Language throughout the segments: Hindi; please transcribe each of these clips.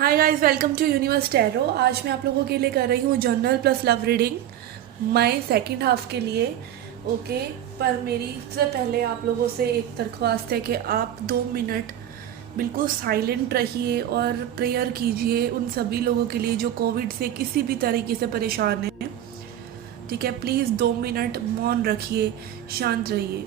Hi guys, welcome to universe tarot. आज मैं आप लोगों के लिए कर रही हूँ जर्नल प्लस लव रीडिंग मई सेकंड हाफ के लिए। ओके, पर मेरी से पहले आप लोगों से एक दरख्वास्त है कि आप 2 मिनट बिल्कुल साइलेंट रहिए और प्रेयर कीजिए उन सभी लोगों के लिए जो कोविड से किसी भी तरीके से परेशान हैं। ठीक है, प्लीज़ 2 मिनट मौन रखिए, शांत रहिए।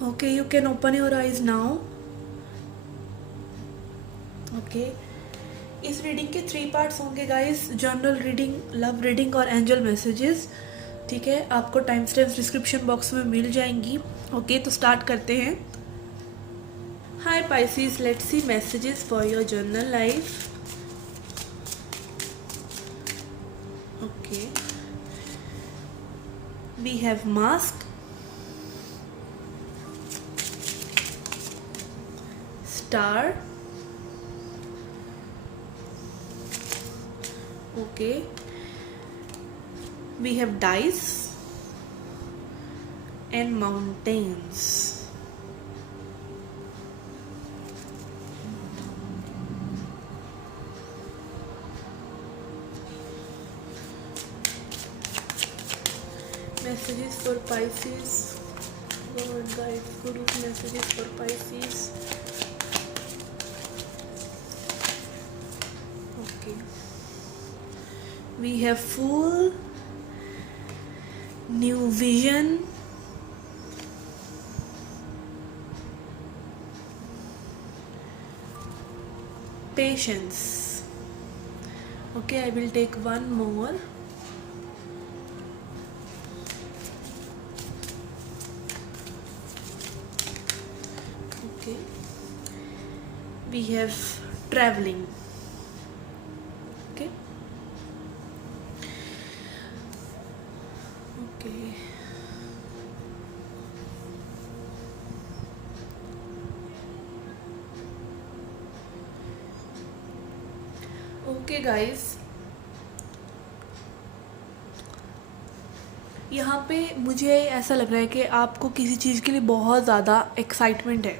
Okay, you can open your eyes now. Okay, इस रीडिंग के 3 पार्ट्स होंगे guys, journal reading, love reading और एंजल मैसेजेस। ठीक है, आपको टाइम स्टैम्प्स डिस्क्रिप्शन बॉक्स में मिल जाएंगी। ओके, तो स्टार्ट करते हैं। Hi Pisces, let's see messages for your journal life. Okay, we have mask, star, okay, we have dice and mountains. Messages for Pisces. Lord guide Guru, messages for Pisces. Okay, we have Fool, new vision, patience. Okay, I will take one more. Okay, we have traveling. Okay, okay, okay guys, यहाँ पे मुझे ऐसा लग रहा है कि आपको किसी चीज़ के लिए बहुत ज़्यादा एक्साइटमेंट है,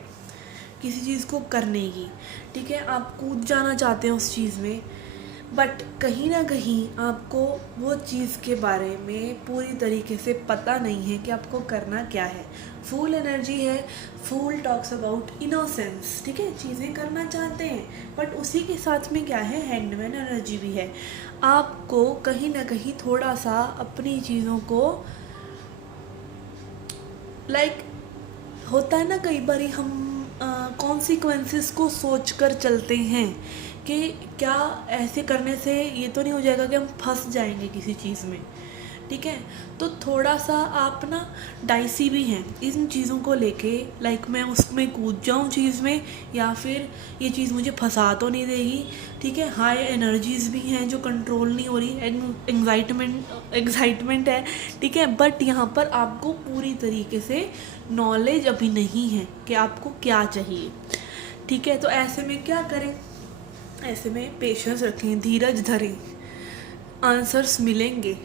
किसी चीज़ को करने की। ठीक है, आप कूद जाना चाहते हैं उस चीज़ में, बट कहीं ना कहीं आपको वो चीज़ के बारे में पूरी तरीके से पता नहीं है कि आपको करना क्या है। फूल एनर्जी है, फूल टॉक्स अबाउट इनोसेंस। ठीक है, चीज़ें करना चाहते हैं, बट उसी के साथ में क्या है, हैंडमैन एनर्जी भी है। आपको कहीं ना कहीं थोड़ा सा अपनी चीज़ों को होता है ना, कई बार हम कॉन्सिक्वेंसेस को सोच कर चलते हैं कि क्या ऐसे करने से ये तो नहीं हो जाएगा कि हम फंस जाएंगे किसी चीज़ में, ठीक है। तो थोड़ा सा आप ना डाइसी भी हैं इन चीज़ों को लेके, लाइक मैं उसमें कूद जाऊँ चीज़ में या फिर ये चीज़ मुझे फंसा तो नहीं देगी, ठीक है। हाई एनर्जीज़ भी हैं जो कंट्रोल नहीं हो रही, एक्साइटमेंट है, ठीक है। बट यहाँ पर आपको पूरी तरीके से नॉलेज अभी नहीं है कि आपको क्या चाहिए, ठीक है। तो ऐसे में क्या करें, ऐसे में पेशेंस रखें, धीरज धरें, आंसर्स मिलेंगे।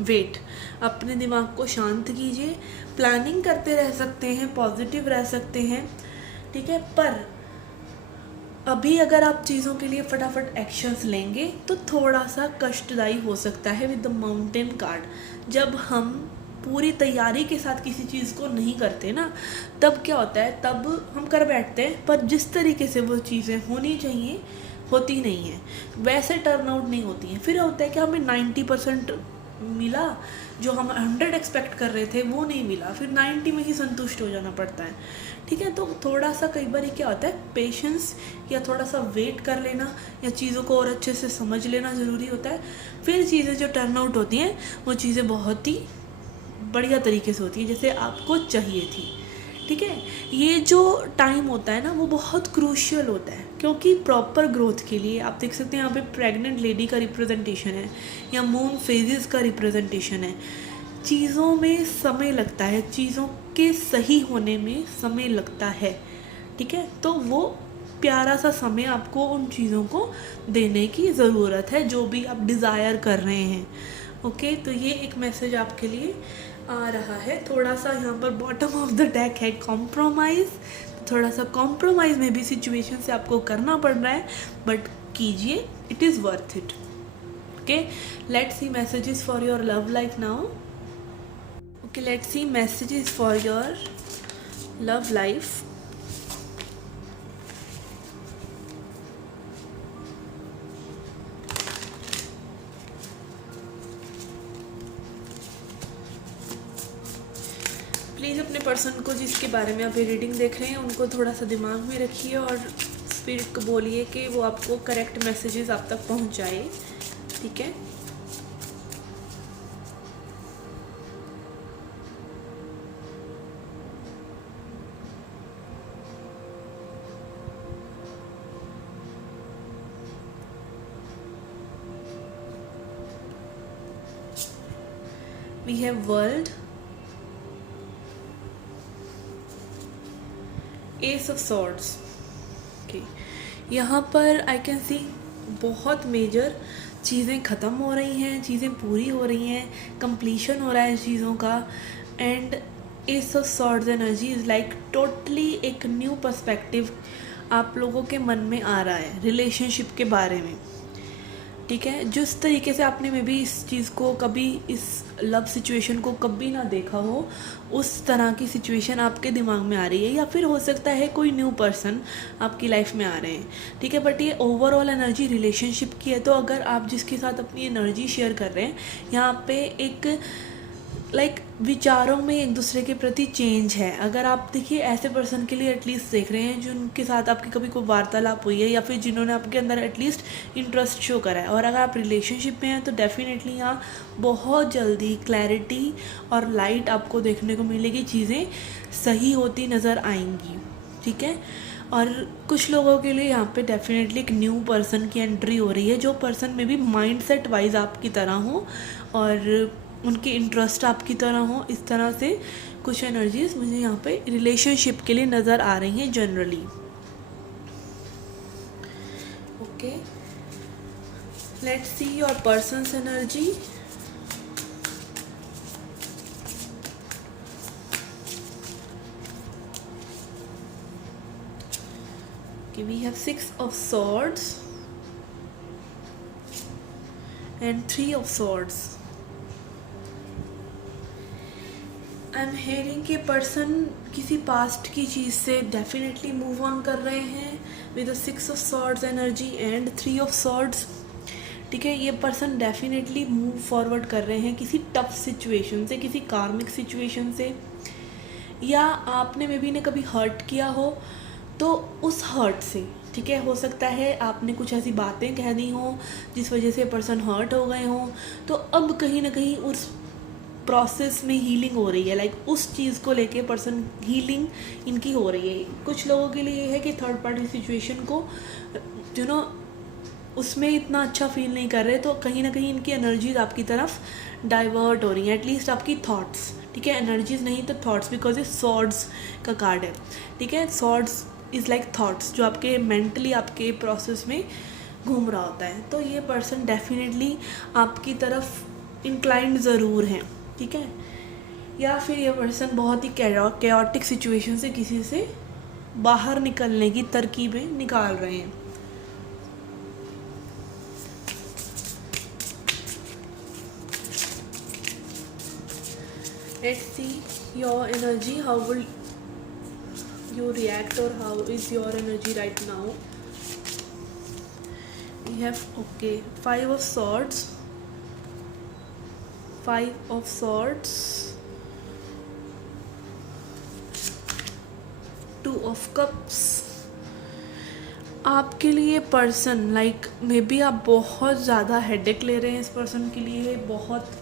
वेट, अपने दिमाग को शांत कीजिए, प्लानिंग करते रह सकते हैं, पॉजिटिव रह सकते हैं, ठीक है। पर अभी अगर आप चीज़ों के लिए फटाफट एक्शंस लेंगे तो थोड़ा सा कष्टदायी हो सकता है विद द माउंटेन कार्ड। जब हम पूरी तैयारी के साथ किसी चीज़ को नहीं करते ना, तब क्या होता है, तब हम कर बैठते हैं पर जिस तरीके से वो चीज़ें होनी चाहिए होती नहीं है, वैसे टर्न आउट नहीं होती हैं। फिर होता है कि हमें 90% मिला, जो हम 100 एक्सपेक्ट कर रहे थे वो नहीं मिला, फिर 90 में ही संतुष्ट हो जाना पड़ता है, ठीक है। तो थोड़ा सा कई बार क्या होता है, पेशेंस या थोड़ा सा वेट कर लेना या चीज़ों को और अच्छे से समझ लेना ज़रूरी होता है। फिर चीज़ें जो टर्न आउट होती हैं वो चीज़ें बहुत ही बढ़िया तरीके से होती हैं जैसे आपको चाहिए थी, ठीक है। ये जो टाइम होता है ना वो बहुत क्रूशियल होता है, क्योंकि प्रॉपर ग्रोथ के लिए आप देख सकते हैं यहाँ पे प्रेग्नेंट लेडी का रिप्रेजेंटेशन है या मून फेजेस का रिप्रेजेंटेशन है। चीज़ों में समय लगता है, चीज़ों के सही होने में समय लगता है, ठीक है। तो वो प्यारा सा समय आपको उन चीज़ों को देने की ज़रूरत है जो भी आप डिज़ायर कर रहे हैं, ओके। तो ये एक मैसेज आपके लिए आ रहा है। थोड़ा सा यहाँ पर बॉटम ऑफ द डेक है कॉम्प्रोमाइज़, थोड़ा सा कॉम्प्रोमाइज़ में भी सिचुएशन से आपको करना पड़ रहा है, बट कीजिए, it is worth it, okay. Let's see messages for your love life now. Okay, let's see messages for your love life. Please अपने पर्सन को जिसके बारे में आप ये रीडिंग देख रहे हैं उनको थोड़ा सा दिमाग में रखिए और स्पिरिट को बोलिए कि वो आपको करेक्ट मैसेजेस आप तक पहुंचाए, ठीक है। We have world, ace of swords, okay. यहाँ पर आई कैन सी बहुत मेजर चीज़ें ख़त्म हो रही हैं, चीज़ें पूरी हो रही हैं, कंप्लीशन हो रहा है चीज़ों का। And S of swords energy is like totally एक न्यू पर्सपेक्टिव आप लोगों के मन में आ रहा है रिलेशनशिप के बारे में, ठीक है। जिस तरीके से आपने मे बी इस चीज़ को कभी, इस लव सिचुएशन को कभी ना देखा हो, उस तरह की सिचुएशन आपके दिमाग में आ रही है, या फिर हो सकता है कोई न्यू पर्सन आपकी लाइफ में आ रहे हैं, ठीक है। बट ये ओवरऑल एनर्जी रिलेशनशिप की है। तो अगर आप जिसके साथ अपनी एनर्जी शेयर कर रहे हैं, यहाँ पे एक विचारों में एक दूसरे के प्रति चेंज है। अगर आप देखिए ऐसे पर्सन के लिए एटलीस्ट देख रहे हैं जिनके साथ आपकी कभी कोई वार्तालाप हुई है या फिर जिन्होंने आपके अंदर एटलीस्ट इंटरेस्ट शो करा है, और अगर आप रिलेशनशिप में हैं तो डेफिनेटली यहाँ बहुत जल्दी क्लैरिटी और लाइट आपको देखने को मिलेगी, चीज़ें सही होती नज़र आएंगी, ठीक है। और कुछ लोगों के लिए यहाँ पे डेफिनेटली एक न्यू पर्सन की एंट्री हो रही है, जो पर्सन में भी माइंड सेट वाइज आपकी तरह हो और उनके इंटरेस्ट आपकी तरह हो। इस तरह से कुछ एनर्जीज मुझे यहाँ पे रिलेशनशिप के लिए नज़र आ रही हैं generally, okay. Let's see your persons energy. We have 6 of swords and 3 of swords. I am hearing कि पर्सन किसी पास्ट की चीज़ से डेफिनेटली मूव ऑन कर रहे हैं with 6 of swords energy and 3 of swords, ठीक है। ये पर्सन डेफिनेटली मूव फॉरवर्ड कर रहे हैं किसी टफ सिचुएशन से, किसी कार्मिक सिचुएशन से, या आपने मे बी ने कभी हर्ट किया हो तो उस हर्ट से ठीक है, हो सकता है आपने कुछ ऐसी बातें कह दी हों जिस वजह से पर्सन हर्ट हो गए हों, तो अब कहीं ना कहीं उस प्रोसेस में हीलिंग हो रही है, लाइक उस चीज़ को लेके पर्सन हीलिंग इनकी हो रही है। कुछ लोगों के लिए ये है कि थर्ड पार्टी सिचुएशन को यू नो उसमें इतना अच्छा फील नहीं कर रहे, तो कहीं ना कहीं इनकी एनर्जीज आपकी तरफ डाइवर्ट हो रही हैं, एटलीस्ट आपकी थॉट्स। ठीक है, एनर्जीज नहीं तो थॉट्स, बिकॉज ये सॉर्ड्स का कार्ड है। ठीक है, सॉर्ड्स इज़ लाइक थॉट्स जो आपके मेंटली आपके प्रोसेस में घूम रहा होता है। तो ये पर्सन डेफिनेटली आपकी तरफ इंक्लाइंड ज़रूर हैं। ठीक है, या फिर ये पर्सन बहुत ही कैओटिक सिचुएशन से किसी से बाहर निकलने की तरकीबें निकाल रहे हैं। Let's see your energy, how will you react or how is your energy right now. We have okay 5 of swords, 5 of swords, 2 of cups। आपके लिए पर्सन लाइक मे बी आप बहुत ज़्यादा हेडेक ले रहे हैं इस पर्सन के लिए, बहुत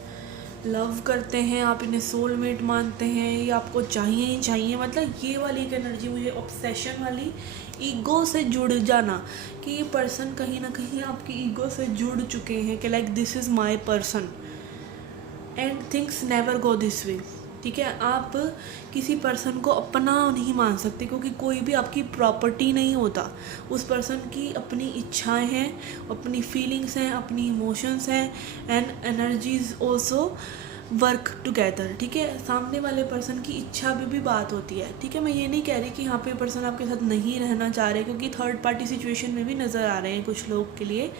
लव करते हैं आप, इन्हें सोलमेट मानते हैं, ये आपको चाहिए ही चाहिए। मतलब ये वाली एक एनर्जी मुझे ऑब्सेशन वाली, ईगो से जुड़ जाना, कि ये पर्सन कहीं ना कहीं आपकी ईगो से जुड़ चुके हैं कि like this is my person and things never go this way. ठीक है, आप किसी पर्सन को अपना नहीं मान सकते क्योंकि कोई भी आपकी प्रॉपर्टी नहीं होता। उस पर्सन की अपनी इच्छाएं हैं, अपनी फीलिंग्स हैं, अपनी इमोशंस हैं and energies also work together. ठीक है, सामने वाले पर्सन की इच्छा भी बात होती है। ठीक है, मैं ये नहीं कह रही कि यहाँ पे पर्सन आपके साथ नहीं रहना चाह रहे, क्योंकि थर्ड पार्टी सिचुएशन में भी नज़र आ रहे हैं कुछ लोग के लिए।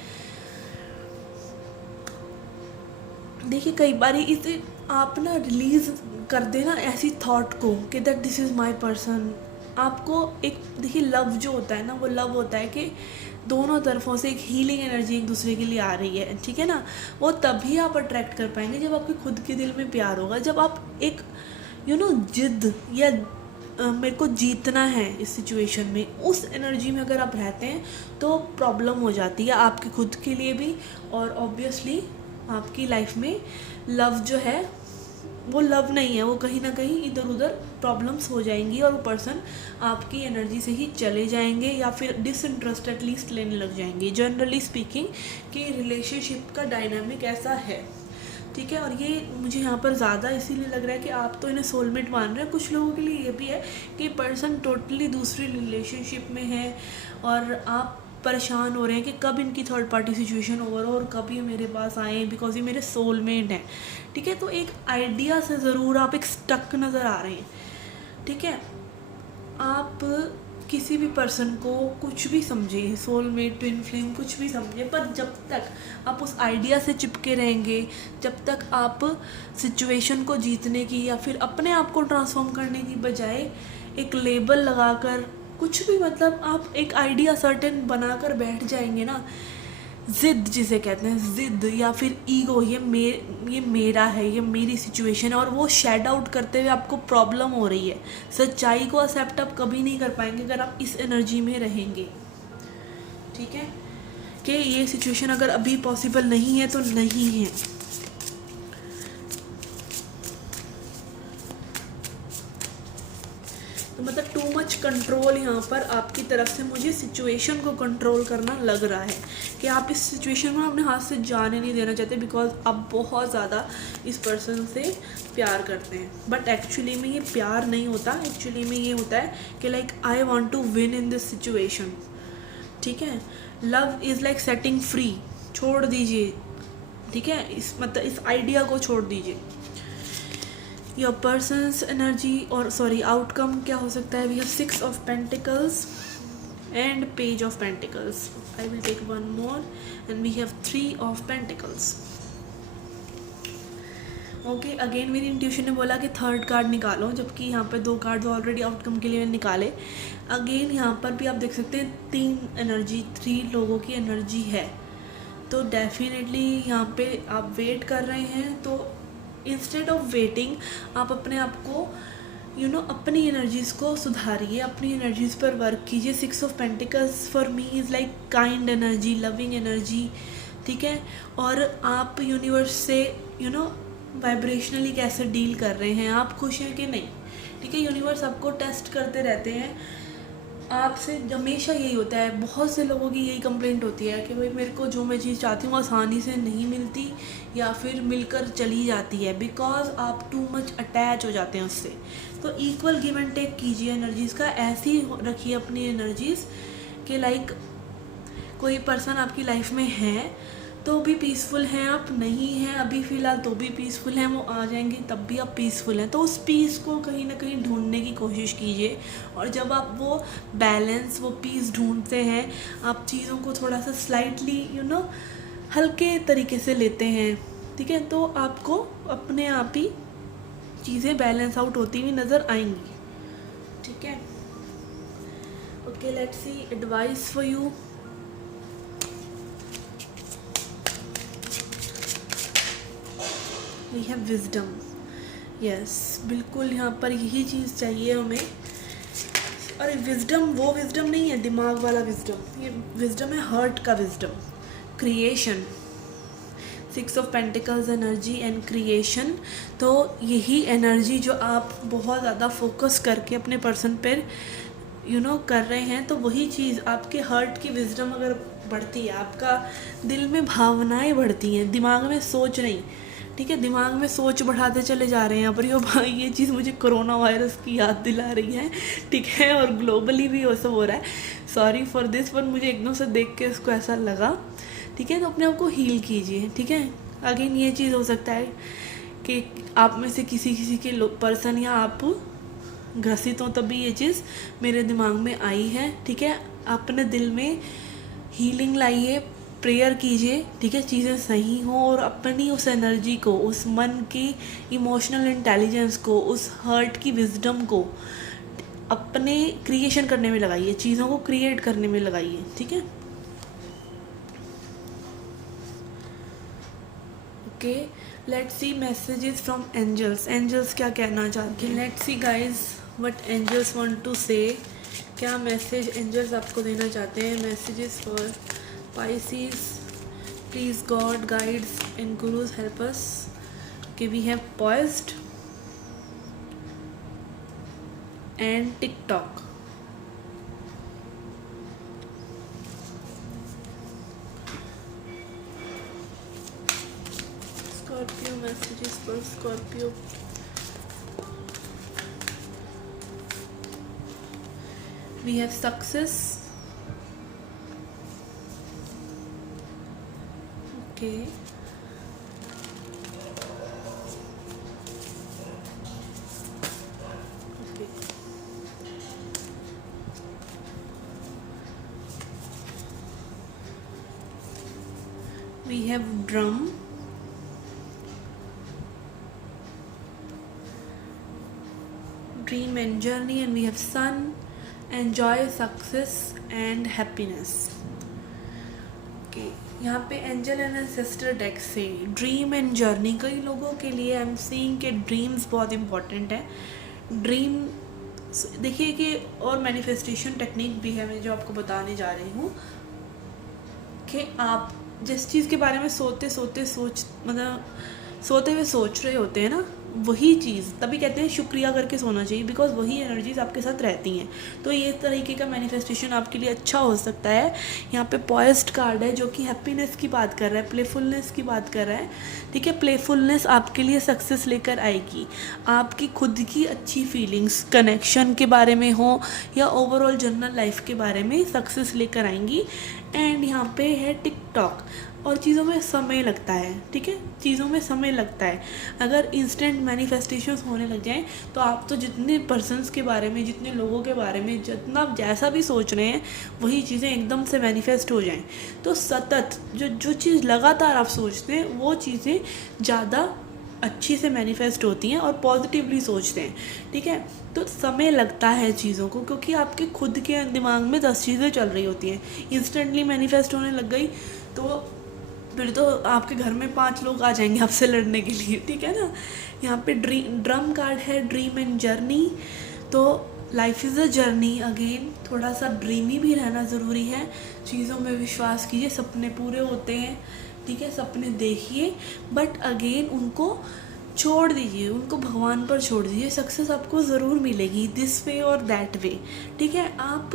देखिए, कई बार इसे आप ना रिलीज़ कर देना ऐसी थॉट को कि that this is my person. आपको एक देखिए लव जो होता है ना, वो लव होता है कि दोनों तरफों से एक हीलिंग एनर्जी एक दूसरे के लिए आ रही है। ठीक है ना, वो तभी आप अट्रैक्ट कर पाएंगे जब आपके खुद के दिल में प्यार होगा। जब आप एक जिद या मेरे को जीतना है इस सिचुएशन में, उस एनर्जी में अगर आप रहते हैं तो प्रॉब्लम हो जाती है आपके खुद के लिए भी, और ऑब्वियसली आपकी लाइफ में लव जो है वो लव नहीं है, वो कहीं ना कहीं इधर उधर प्रॉब्लम्स हो जाएंगी और वो पर्सन आपकी एनर्जी से ही चले जाएंगे या फिर डिसइंटरेस्ट एटलीस्ट लेने लग जाएंगे। जनरली स्पीकिंग कि रिलेशनशिप का डायनामिक ऐसा है। ठीक है, और ये मुझे यहाँ पर ज़्यादा इसीलिए लग रहा है कि आप तो इन्हें सोलमेट मान रहे हैं। कुछ लोगों के लिए ये भी है कि पर्सन टोटली दूसरी रिलेशनशिप में है और आप परेशान हो रहे हैं कि कब इनकी थर्ड पार्टी सिचुएशन ओवर हो और कब ये मेरे पास आए, बिकॉज ये मेरे सोलमेट हैं। ठीक है, तो एक आइडिया से ज़रूर आप एक स्टक नज़र आ रहे हैं। ठीक है, आप किसी भी पर्सन को कुछ भी समझे, सोलमेट, ट्विन फ्लेम, कुछ भी समझे, पर जब तक आप उस आइडिया से चिपके रहेंगे, जब तक आप सिचुएशन को जीतने की या फिर अपने आप को ट्रांसफॉर्म करने की बजाय एक लेबल लगाकर कुछ भी, मतलब आप एक आइडिया सर्टेन बनाकर बैठ जाएंगे ना, ज़िद जिसे कहते हैं, ज़िद या फिर ईगो, ये मेरा है, ये मेरी सिचुएशन है, और वो शेड आउट करते हुए आपको प्रॉब्लम हो रही है। सच्चाई को एक्सेप्ट आप कभी नहीं कर पाएंगे अगर आप इस एनर्जी में रहेंगे। ठीक है, कि ये सिचुएशन अगर अभी पॉसिबल नहीं है तो नहीं है। तो मतलब टू मच कंट्रोल यहाँ पर आपकी तरफ से मुझे सिचुएशन को कंट्रोल करना लग रहा है कि आप इस सिचुएशन में अपने हाथ से जाने नहीं देना चाहते, बिकॉज आप बहुत ज़्यादा इस पर्सन से प्यार करते हैं। बट एक्चुअली में ये प्यार नहीं होता, एक्चुअली में ये होता है कि like I want to win in this situation. ठीक है, love is like setting free, छोड़ दीजिए। ठीक है, इस आइडिया को छोड़ दीजिए। योर पर्सनस एनर्जी और आउटकम क्या हो सकता है? We have 6 of pentacles and page of pentacles. I will take one more and we have 3 of pentacles. Okay, again मेरी इंट्यूशन ने बोला कि थर्ड कार्ड निकालो, जबकि यहाँ पे 2 कार्ड्स ऑलरेडी आउटकम के लिए मैंने निकाले। अगेन यहाँ पर भी आप देख सकते हैं 3 लोगों की एनर्जी है, तो डेफिनेटली यहाँ पे आप वेट कर रहे हैं। तो इंस्टेड ऑफ वेटिंग आप अपने आप को अपनी एनर्जीज़ को सुधारिए, अपनी एनर्जीज़ पर वर्क कीजिए। 6 of pentacles for me is like kind energy, loving energy, ठीक है। और आप यूनिवर्स से वाइब्रेशनली कैसे डील कर रहे हैं, आप खुश हैं कि नहीं, ठीक है। यूनिवर्स आपको टेस्ट करते रहते हैं, आपसे हमेशा यही होता है। बहुत से लोगों की यही कंप्लेंट होती है कि भाई मेरे को जो मैं चीज़ चाहती हूँ आसानी से नहीं मिलती या फिर मिलकर चली जाती है, बिकॉज आप टू मच अटैच हो जाते हैं उससे। तो इक्वल गिव एंड टेक कीजिए एनर्जीज़ का, ऐसी ही रखिए अपनी एनर्जीज़ कि लाइक कोई पर्सन आपकी लाइफ में है तो भी पीसफुल हैं, आप नहीं हैं अभी फ़िलहाल तो भी पीसफुल हैं, वो आ जाएंगे तब भी आप पीसफुल हैं। तो उस पीस को कहीं ना कहीं ढूंढने की कोशिश कीजिए, और जब आप वो बैलेंस, वो पीस ढूंढते हैं, आप चीज़ों को थोड़ा सा स्लाइटली हल्के तरीके से लेते हैं, ठीक है, तो आपको अपने आप ही चीज़ें बैलेंस आउट होती हुई नज़र आएंगी, ठीक है। Okay, let's see advice for you. We have wisdom, yes, बिल्कुल यहाँ पर यही चीज़ चाहिए हमें। और विजडम वो विजडम नहीं है दिमाग वाला विजडम, ये विजडम है हार्ट का wisdom, creation. 6 of pentacles energy and creation, तो यही एनर्जी जो आप बहुत ज़्यादा फोकस करके अपने पर्सन पर कर रहे हैं, तो वही चीज़ आपके हार्ट की विजडम अगर बढ़ती है, आपका दिल में भावनाएं बढ़ती हैं, दिमाग में सोच नहीं, ठीक है। दिमाग में सोच बढ़ाते चले जा रहे हैं यहाँ पर। ये चीज़ मुझे कोरोना वायरस की याद दिला रही है, ठीक है, और ग्लोबली भी वो सब हो रहा है। सॉरी फॉर दिस, पर मुझे एकदम से देख के उसको ऐसा लगा, ठीक है। तो अपने आप को हील कीजिए, ठीक है। अगेन ये चीज़ हो सकता है कि आप में से किसी के पर्सन या आप ग्रसित हों, तभी ये चीज़ मेरे दिमाग में आई है, ठीक है। अपने दिल में हीलिंग लाइए, प्रेयर कीजिए, ठीक है, चीज़ें सही हों, और अपनी उस एनर्जी को, उस मन की इमोशनल इंटेलिजेंस को, उस हार्ट की विजडम को अपने क्रिएशन करने में लगाइए, चीज़ों को क्रिएट करने में लगाइए, ठीक है। Okay, let's see messages from angels. Angels क्या कहना चाहते हैं, let's see guys what angels want to say. क्या मैसेज एंजल्स आपको देना चाहते हैं? Messages for Pisces, please God guides and gurus help us. Okay, we have poised and TikTok. Scorpio, messages for Scorpio. We have success. Okay. Okay. We have drum. Dream and journey, and we have sun. Enjoy success and happiness. Okay. यहाँ पे एंजल एंड एंसेस्टर डेक से ड्रीम एंड जर्नी, कई लोगों के लिए आई एम सीइंग के ड्रीम्स बहुत इंपॉर्टेंट है। ड्रीम देखिए कि और मैनिफेस्टेशन टेक्निक भी है, मैं जो आपको बताने जा रही हूँ कि आप जिस चीज़ के बारे में सोते हुए सोच रहे होते हैं ना, वही चीज़, तभी कहते हैं शुक्रिया करके सोना चाहिए, बिकॉज वही एनर्जीज आपके साथ रहती हैं। तो ये तरीके का मैनिफेस्टेशन आपके लिए अच्छा हो सकता है। यहाँ पे पॉइज्ड कार्ड है जो कि हैप्पीनेस की बात कर रहा है, प्लेफुलनेस की बात कर रहा है, ठीक है। प्लेफुलनेस आपके लिए सक्सेस लेकर आएगी, आपकी खुद की अच्छी फीलिंग्स कनेक्शन के बारे में हो या ओवरऑल जनरल लाइफ के बारे में सक्सेस लेकर आएंगी। एंड यहाँ पे है टिकटॉक, और चीज़ों में समय लगता है, ठीक है, चीज़ों में समय लगता है। अगर इंस्टेंट मैनिफेस्टेशंस होने लग जाएं तो आप तो जितने पर्सन्स के बारे में, जितने लोगों के बारे में, जितना आप जैसा भी सोच रहे हैं वही चीज़ें एकदम से मैनिफेस्ट हो जाएं। तो सतत जो चीज़ लगातार आप सोचते हैं वो चीज़ें ज़्यादा अच्छी से मैनिफेस्ट होती हैं और पॉजिटिवली सोचते हैं, ठीक है। तो समय लगता है चीज़ों को, क्योंकि आपके खुद के दिमाग में 10 चीज़ें चल रही होती हैं। इंस्टेंटली मैनिफेस्ट होने लग गई तो फिर तो आपके घर में 5 लोग आ जाएंगे आपसे लड़ने के लिए, ठीक है ना। यहाँ पे ड्रम कार्ड है, ड्रीम एंड जर्नी। तो life is a journey, again थोड़ा सा ड्रीमी भी रहना ज़रूरी है। चीज़ों में विश्वास कीजिए, सपने पूरे होते हैं, ठीक है, सपने देखिए, बट अगेन उनको छोड़ दीजिए, उनको भगवान पर छोड़ दीजिए। सक्सेस आपको ज़रूर मिलेगी, दिस वे और दैट वे, ठीक है। आप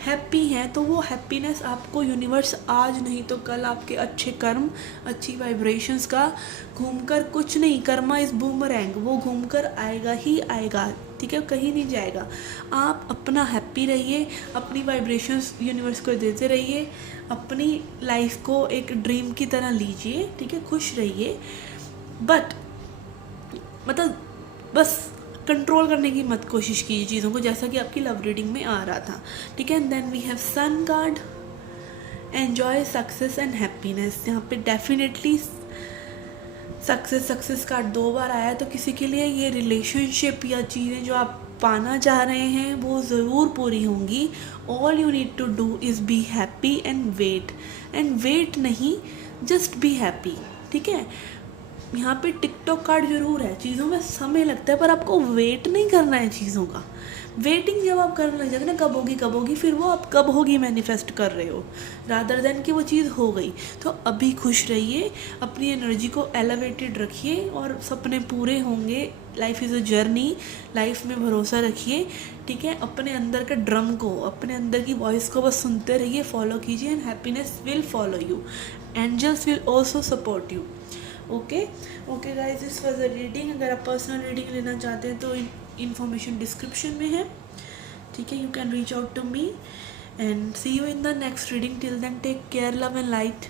हैप्पी हैं तो वो हैप्पीनेस आपको यूनिवर्स आज नहीं तो कल आपके अच्छे कर्म, अच्छी वाइब्रेशंस का घूमकर, कुछ नहीं, कर्मा इज़ बूमरैंग, वो घूमकर आएगा ही आएगा, ठीक है, कहीं नहीं जाएगा। आप अपना हैप्पी रहिए, अपनी वाइब्रेशंस यूनिवर्स को देते रहिए, अपनी लाइफ को एक ड्रीम की तरह लीजिए, ठीक है, खुश रहिए, बट मतलब बस कंट्रोल करने की मत कोशिश कीजिए चीज़ों को, जैसा कि आपकी लव रीडिंग में आ रहा था, ठीक है। Then we have sun card, enjoy success and happiness. यहाँ पे डेफिनेटली सक्सेस कार्ड 2 बार आया है, तो किसी के लिए ये रिलेशनशिप या चीज़ें जो आप पाना चाह रहे हैं वो ज़रूर पूरी होंगी। All you need to do is be happy and wait नहीं, जस्ट बी हैप्पी, ठीक है। यहाँ पे टिकटॉक कार्ड जरूर है, चीज़ों में समय लगता है, पर आपको वेट नहीं करना है चीज़ों का। वेटिंग जब आप करने लग जाएंगे ना, कब होगी, फिर वो आप कब होगी मैनिफेस्ट कर रहे हो, रादर देन कि वो चीज़ हो गई। तो अभी खुश रहिए, अपनी एनर्जी को एलिवेटेड रखिए और सपने पूरे होंगे। Life is a journey, life में भरोसा रखिए, ठीक है। अपने अंदर का ड्रम को, अपने अंदर की वॉइस को बस सुनते रहिए, फॉलो कीजिए, and happiness will follow you, angels will also support you. Okay guys, this was a reading. अगर आप पर्सनल रीडिंग लेना चाहते हैं तो इन्फॉर्मेशन डिस्क्रिप्शन में है, ठीक है। You can reach out to me and see you in the next reading. Till then take care, love and light.